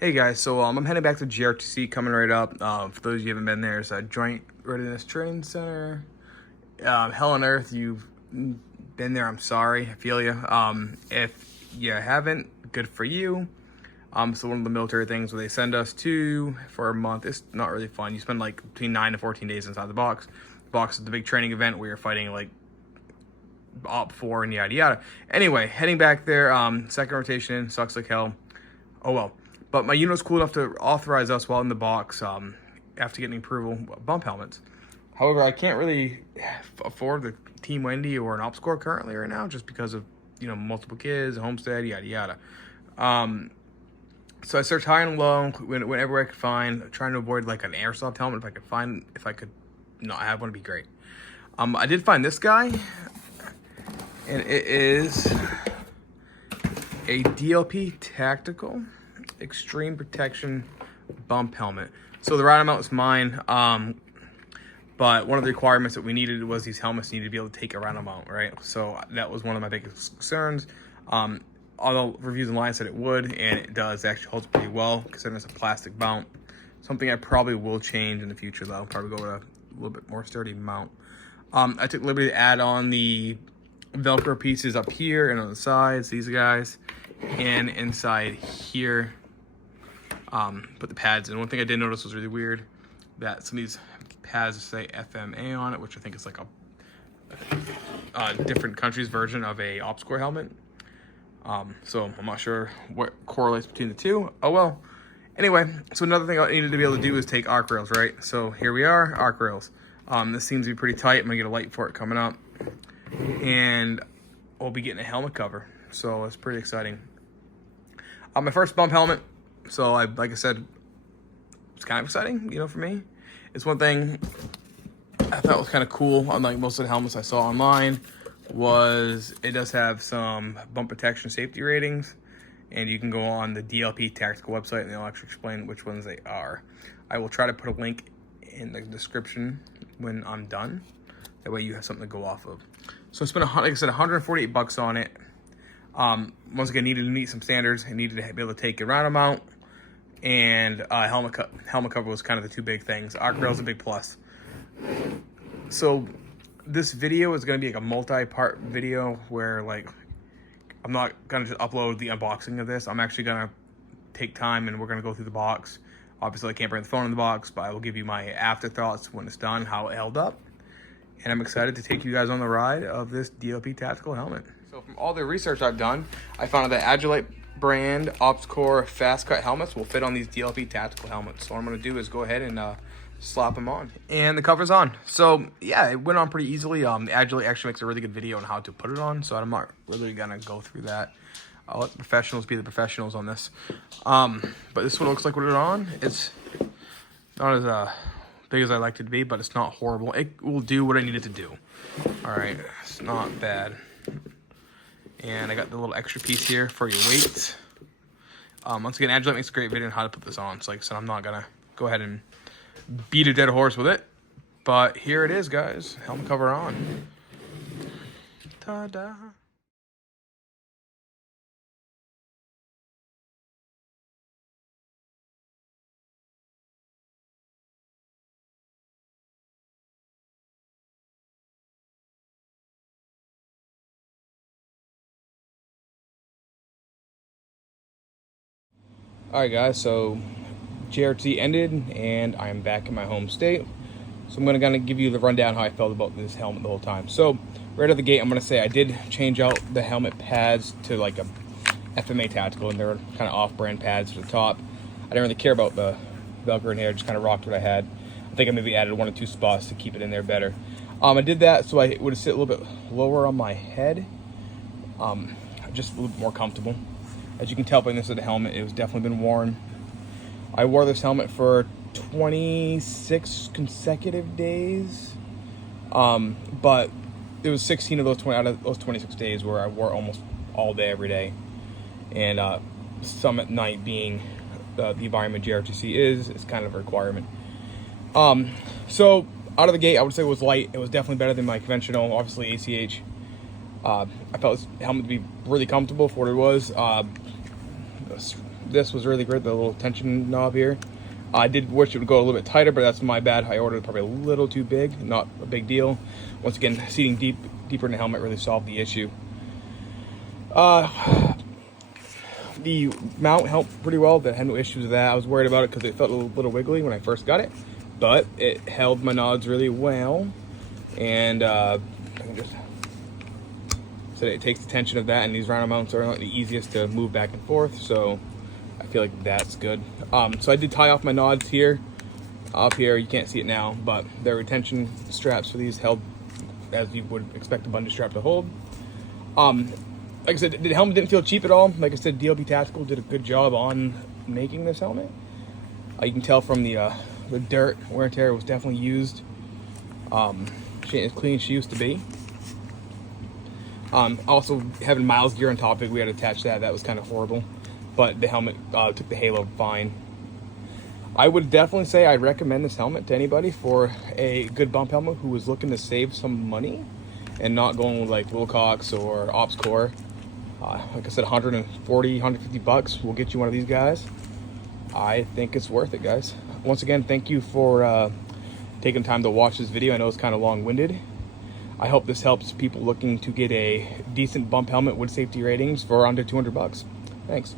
Hey guys, so I'm heading back to GRTC coming right up. For those of you who haven't been there, it's a Joint Readiness Training Center. Hell on earth, you've been there, I'm sorry, I feel you. If you haven't, good for you. So one of the military things where they send us to for a month, it's not really fun. You spend like between 9 to 14 days inside the box. The box is the big training event where you're fighting like Op 4 and yada yada. Anyway, heading back there, second rotation in, sucks like hell. Oh well. But my unit was cool enough to authorize us while in the box, after getting approval, bump helmets. However, I can't really afford the Team Wendy or an Ops Corps currently right now, just because of, multiple kids, homestead, yada yada. So I searched high and low, whenever I could find, trying to avoid like an airsoft helmet. If I could not have one, it'd be great. I did find this guy, and it is a DLP Tactical Extreme Protection bump helmet. So the right amount is mine, but one of the requirements that we needed was these helmets needed to be able to take a round mount, right? So that was one of my biggest concerns. Although reviews online said it would, and it does, it actually holds pretty well considering it's a plastic mount. Something I probably will change in the future though. I'll probably go with a little bit more sturdy mount. I took liberty to add on the Velcro pieces up here and on the sides, these guys, and inside here. Put the pads in. One thing I did notice was really weird, that some of these pads say FMA on it, which I think is like a different country's version of a Ops Corps helmet. So I'm not sure what correlates between the two. Oh well. Anyway, so another thing I needed to be able to do is take arc rails, right? So here we are, arc rails. This seems to be pretty tight. I'm gonna get a light for it coming up, and I'll be getting a helmet cover. So it's pretty exciting. My first bump helmet. So like I said, it's kind of exciting, for me. It's one thing I thought was kind of cool, unlike most of the helmets I saw online, was it does have some bump protection safety ratings, and you can go on the DLP Tactical website and they'll actually explain which ones they are. I will try to put a link in the description when I'm done. That way you have something to go off of. So I spent, like I said, $148 on it. Once again, needed to meet some standards. I needed to be able to take a round mount, and helmet cover was kind of the two big things. Arc rail is a big plus. So this video is going to be like a multi-part video where I'm not going to just upload the unboxing of this. I'm actually going to take time and we're going to go through the box. Obviously I can't bring the phone in the box, but I will give you my afterthoughts when it's done, how it held up. And I'm excited to take you guys on the ride of this DLP Tactical helmet. So from all the research I've done, I found that Agilite brand Ops Corps fast cut helmets will fit on these DLP Tactical helmets. So what I'm going to do is go ahead and slap them on. And the cover's on. So yeah, it went on pretty easily. Agilite actually makes a really good video on how to put it on, so I'm not really going to go through that. I'll let the professionals be the professionals on this. But this is what it looks like with it on. It's not as big as I like it to be, but it's not horrible. It will do what I need it to do. All right, it's not bad. And I got the little extra piece here for your weight. Once again, Agilite makes a great video on how to put this on. So like I said, I'm not gonna go ahead and beat a dead horse with it. But here it is, guys. Helmet cover on. Ta-da. Alright guys, so JRT ended and I'm back in my home state. So I'm going to give you the rundown how I felt about this helmet the whole time. So right out the gate, I'm going to say I did change out the helmet pads to like a FMA Tactical, and they're kind of off-brand pads to the top. I didn't really care about the Velcro in here, just kind of rocked what I had. I think I maybe added 1 or 2 spots to keep it in there better. I did that so I would sit a little bit lower on my head, just a little bit more comfortable. As you can tell by this of the helmet, it was definitely been worn. I wore this helmet for 26 consecutive days, but it was 16 of those 20 out of those 26 days where I wore almost all day every day, and some at night being the environment GRTC is kind of a requirement. So out of the gate, I would say it was light. It was definitely better than my conventional, obviously ACH. I felt this helmet to be really comfortable for what it was. this was really great, the little tension knob here. I did wish it would go a little bit tighter, but that's my bad. I ordered probably a little too big, not a big deal. Once again, seating deeper in the helmet really solved the issue. The mount helped pretty well. I had no issues with that. I was worried about it because it felt a little wiggly when I first got it, but it held my nods really well. And I can just so it takes the tension of that, and these round mounts are not the easiest to move back and forth, so I feel like that's good. So I did tie off my nods here. Up here, you can't see it now, but the retention straps for these held as you would expect a bungee strap to hold. Like I said, the helmet didn't feel cheap at all. Like I said, DLP Tactical did a good job on making this helmet. You can tell from the dirt, wear and tear was definitely used. She ain't as clean as she used to be. Also, having Miles gear on top of it, we had to attach that. That was kind of horrible. But the helmet took the halo fine. I would definitely say I'd recommend this helmet to anybody for a good bump helmet who was looking to save some money and not going with like Wilcox or Ops Core. Like I said, 140, 150 bucks will get you one of these guys. I think it's worth it, guys. Once again, thank you for taking time to watch this video. I know it's kind of long-winded. I hope this helps people looking to get a decent bump helmet with safety ratings for under 200 bucks. Thanks.